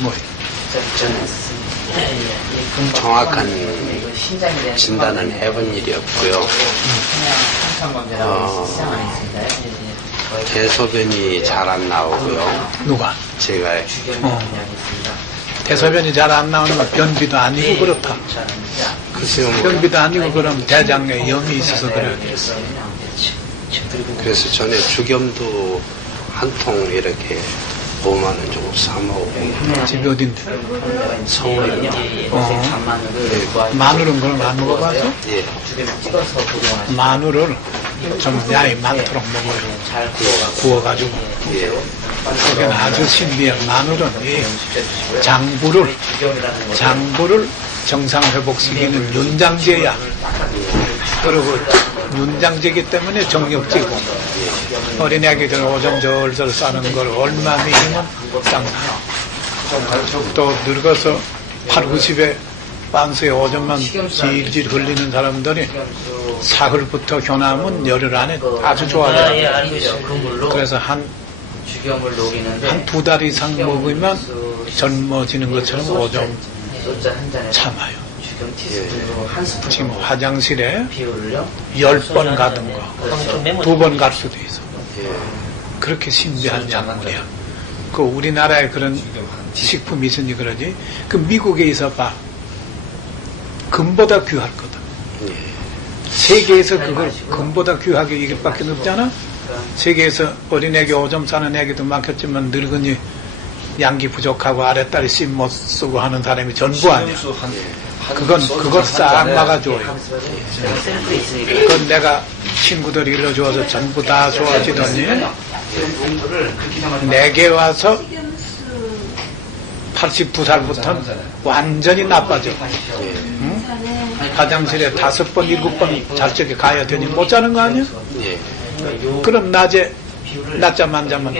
뭐 정확한 진단은 해본 일이 없고요. 어, 대소변이 잘 안 나오고요. 누가 제가 어. 대소변이 잘 안 나오는 건 변비도 아니고 그렇다. 글쎄요, 뭐, 변비도 아니고 그럼 대장에 염이 있어서 그래. 그래서 전에 죽염도 한 통 이렇게 5만 원 주고 사 먹고 집이 어딘데? 서울입니다. 어. 마늘은 그럼 안 먹어봐서? 예, 마늘을 좀 양이 많도록 먹어요. 구워가지고. 예, 그게 아주 신비한 마늘은 이 장부를 장부를 정상 회복시키는 윤장제야. 그리고 윤장제기 때문에 정력제고 어린애기들 오줌 절절 싸는 걸 얼마 미면 쌍나. 또 늙어서 8, 90에 반수에 오줌만 질질 흘리는 사람들이 사흘부터 효남은 열흘 안에 아주 좋아져요. 그래서 한 한 두 달 이상 먹으면 젊어지는 것처럼 오줌 참아요. 죽염 티스푼으로 한 스푼 지금 화장실에 비율을요. 열 번 가던 거, 그렇죠. 두번 갈 수도 있어. 예. 그렇게 신비한 약물이야. 그 우리나라에 그런 식품이 있으니 그러지. 그 미국에 있어 봐. 금보다 귀할 거다. 예. 세계에서 그걸 금보다 귀하게 이길 밖에 없잖아? 세계에서 어린애기 오줌 싸는 애기도 많겠지만 늙은이 양기 부족하고 아랫다리 씹못 쓰고 하는 사람이 전부 아니야. 그건, 그걸 싹 막아줘요. 셀프 있으니까 그건 내가 친구들이 일러주어서 전부 다 좋아지더니 내게 와서 89살부터 완전히 나빠져. 응? 화장실에 다섯 번, 일곱 번 잘 적에 가야 되니 못 자는 거 아니야? 예. 그럼 낮에 낮잠 안 자면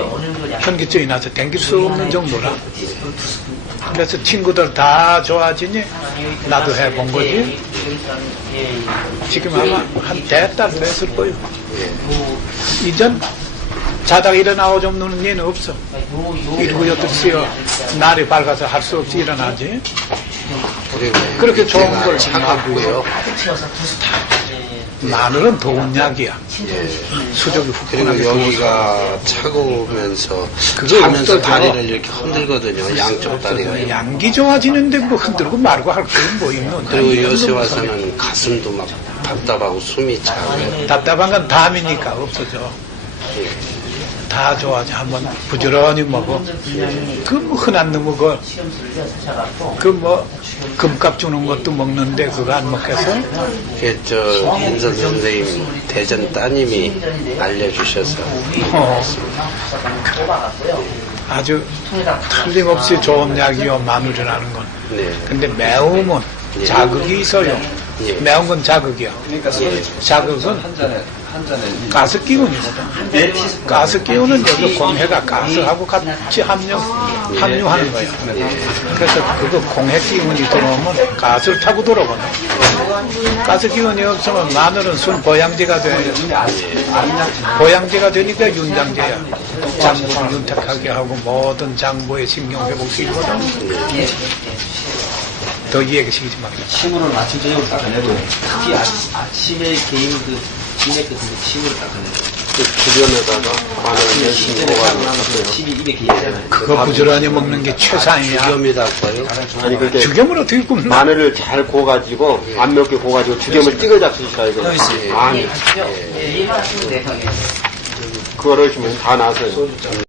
현기증이 나서 댕길 수 없는 정도라. 그래서 친구들 다 좋아지니 나도 해본 거지. 지금 아마 한 대달 됐을 거예요. 이전 자다가 일어나 오줌 누는 얘는 없어. 일곱 여덟 시여 날이 밝아서 할 수 없이 일어나지. 그리고 그렇게 좋은 걸 차갑고요. 마늘은 더운 약이야. 예. 수족이 후끈하게 그리고. 여기가 그거 자면서 없어져. 다리를 이렇게 흔들거든요. 양쪽 다리가. 양기 좋아지는데 뭐 흔들고 말고 할 거는 뭐 있는 그리고 요새 와서는 가슴도 막 답답하고 숨이 차고. 답답한 건 담이니까 없어져. 예. 다 좋아져. 한번 부지런히 먹어. 그 뭐 흔한 놈의 그, 그 뭐, 금값 주는 것도 먹는데 그거 안 먹겠어? 그게 저 인선 선생님 대전 따님이 알려주셔서 어, 아주 틀림없이 좋은 약이요, 마늘이라는 건. 네. 근데 매움은 예. 자극이 있어요. 예. 매운 건 자극이야. 자극은 가스 기운이거든. 가스 기운은 여기 공해가 가스하고 같이 합류, 합류하는 거야. 그래서 그거 공해 기운이 들어오면 가스를 타고 들어오거든. 가스 기운이 없으면 마늘은 순 보양제가 돼. 보양제가 되니까 윤장제야. 장부를 윤택하게 하고 모든 장부의 신경 회복시키거든. 더 이해시키지 마. 침으로는 아침 저녁으로 닦아내고 특히 아, 아침에 개인 그 진액 같은 거 침으로 닦아내고 그 주변에다가 마늘 열심히 먹어가지고 그 침이 입에 기잖아요. 그거 부지런히 먹는 게 최상이야. 주겸이 닦아요. 아니 그게 죽염을 어떻게 굽나? 마늘을 잘 구워가지고 안 맵게 구워가지고 죽염을 찍어 잡수시라 이거 아니 예, 이만 하시면 대상이에요. 그거를 시면 다 나서요